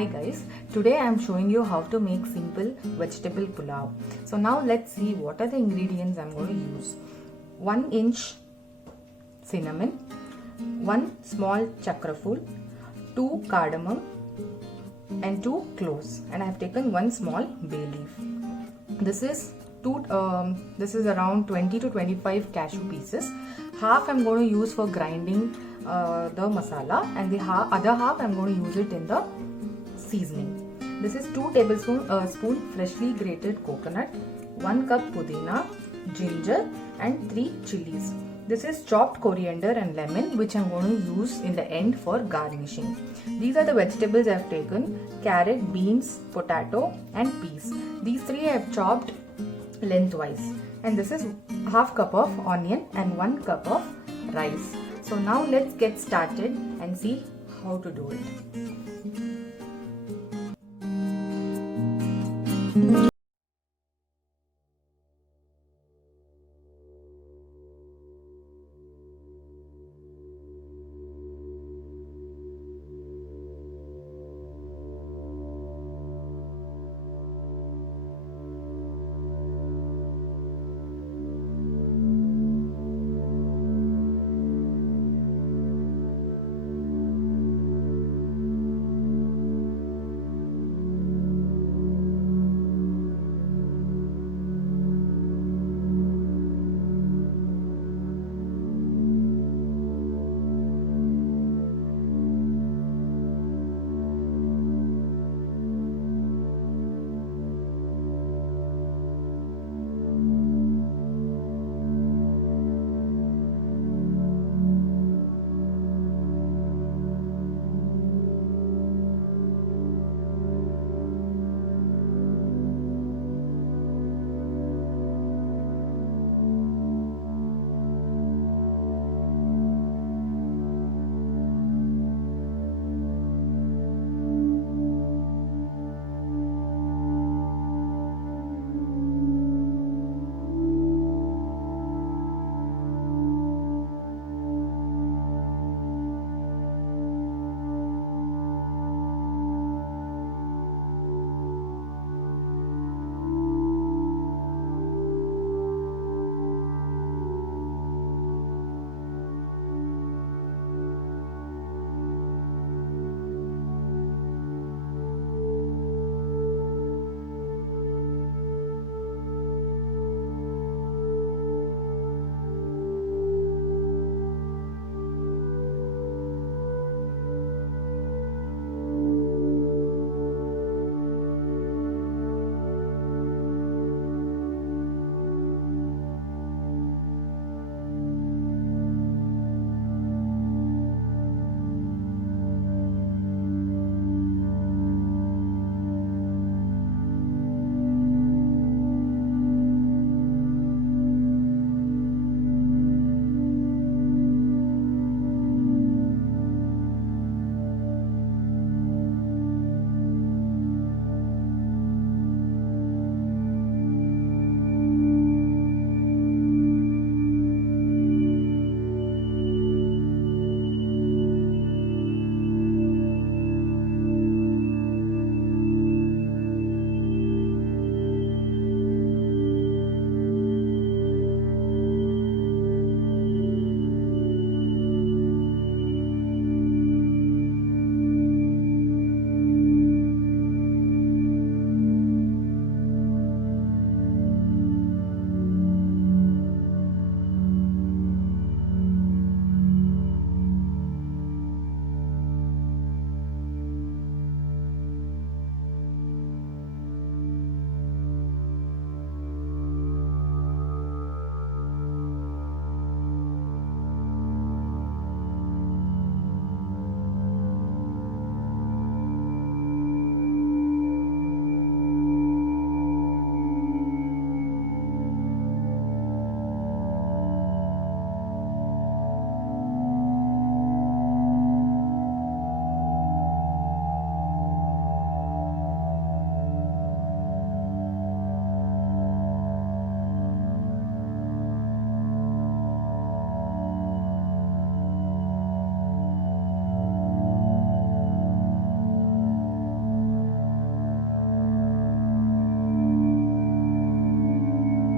Hi guys, today I am showing you how to make simple vegetable pulao. So now let's see what are the ingredients I'm going to use. 1 inch cinnamon, 1 small chakraful, 2 cardamom and 2 cloves, and I have taken 1 small bay leaf. This is around 20 to 25 cashew pieces. Half I'm going to use for grinding the masala, and the other half I'm going to use it in the seasoning. This is 2 tablespoons freshly grated coconut, 1 cup pudina, ginger and 3 chilies. This is chopped coriander and lemon, which I'm going to use in the end for garnishing. These are the vegetables I have taken: carrot, beans, potato and peas. These 3 I have chopped lengthwise, and this is half cup of onion and 1 cup of rice. So now let's get started and see how to do it.